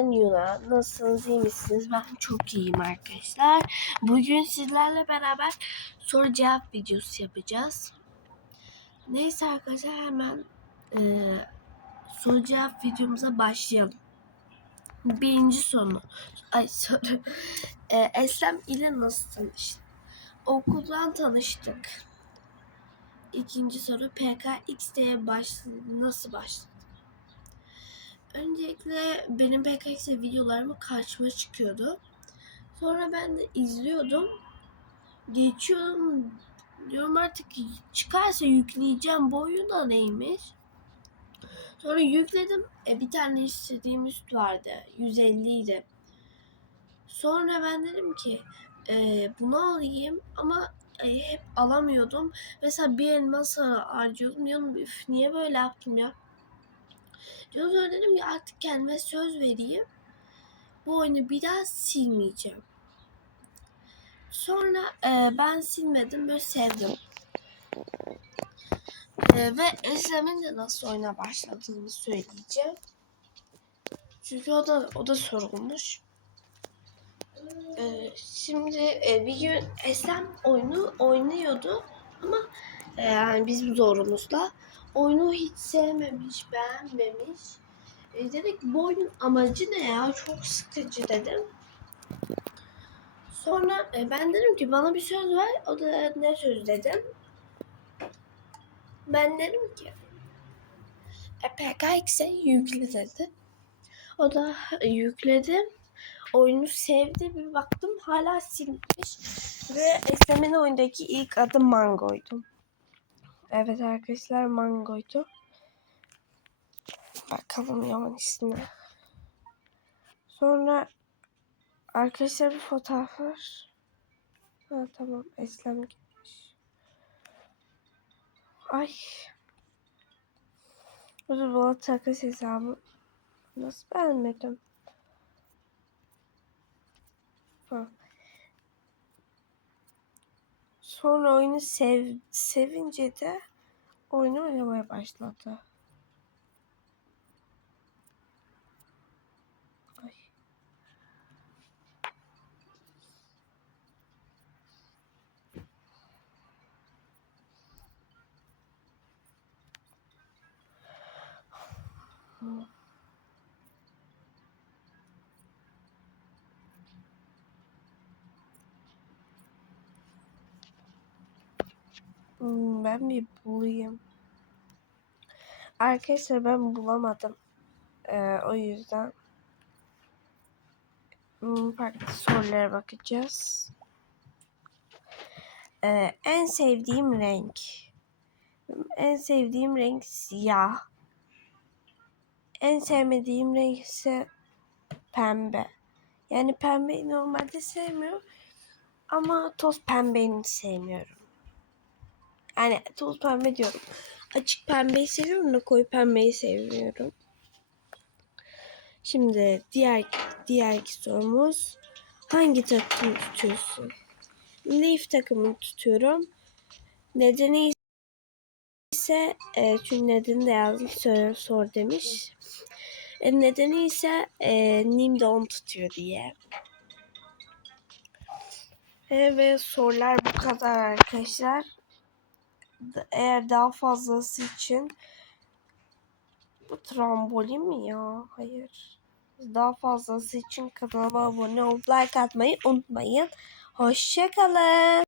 ben Yuna. Nasılsınız, iyi misiniz? Ben çok iyiyim arkadaşlar. Bugün sizlerle beraber soru cevap videosu yapacağız. Neyse arkadaşlar hemen e, soru cevap videomuza başlayalım. Birinci soru. Ay soru. E, Eslem ile nasıl tanıştın? Okuldan tanıştık. İkinci soru PKX'de başladı, nasıl başladı? Öncelikle benim PKX videolarımı karşıma çıkıyordu. Sonra ben de izliyordum. Geçiyordum. Diyorum artık çıkarsa yükleyeceğim. Bu oyun da neymiş? Sonra yükledim. E, bir tane istediğim üst vardı. 150 idi. Sonra ben dedim ki e, bunu alayım ama e, hep alamıyordum. Mesela bir elmas harcıyordum. Diyorum üf niye böyle yaptım ya? Diyorum sonra dedim ki artık kendime söz vereyim. Bu oyunu bir daha silmeyeceğim. Sonra e, ben silmedim böyle sevdim. E, ve Eslem'in de nasıl oyuna başladığını söyleyeceğim. Çünkü o da o da sorulmuş. E, şimdi e, bir gün Eslem oyunu oynuyordu ama e, yani bizim zorumuzla oyunu hiç sevmemiş, beğenmemiş. E, dedik bu oyunun amacı ne ya? Çok sıkıcı dedim. Sonra e, ben dedim ki bana bir söz ver. O da ne söz dedim. Ben dedim ki e, PKX'e yükle dedi. O da yükledi. Oyunu sevdi. Bir baktım hala silmiş. Ve Eslem'in oyundaki ilk adı Mango'ydu. Evet arkadaşlar Mango'ydu. Bakalım yaman ismi. Sonra arkadaşlar bir fotoğraf var. Ha tamam Eslem gitmiş. Ay. Bu da bu takas hesabı. Nasıl beğenmedim? Ha. Sonra oyunu sev, sevince de oyunu oynamaya başladı. Ay. Hmm. Hmm, Ben bir bulayım. Arkadaşlar ben bulamadım. Ee, o yüzden hmm, farklı sorulara bakacağız. Ee, en sevdiğim renk. En sevdiğim renk siyah. En sevmediğim renk ise pembe. Yani pembeyi normalde sevmiyorum. Ama toz pembeyi sevmiyorum. Yani toz pembe diyorum. Açık pembeyi seviyorum da koyu pembeyi sevmiyorum. Şimdi diğer diğer sorumuz. Hangi takımı tutuyorsun? Leaf takımını tutuyorum. Nedeni ise e, çünkü nedeni de yazdım sor, sor demiş. E, nedeni ise e, Nim de onu tutuyor diye. E, ve sorular bu kadar arkadaşlar eğer daha fazlası için bu trambolin mi ya? Hayır. Daha fazlası için kanalıma abone olup like atmayı unutmayın. Hoşçakalın.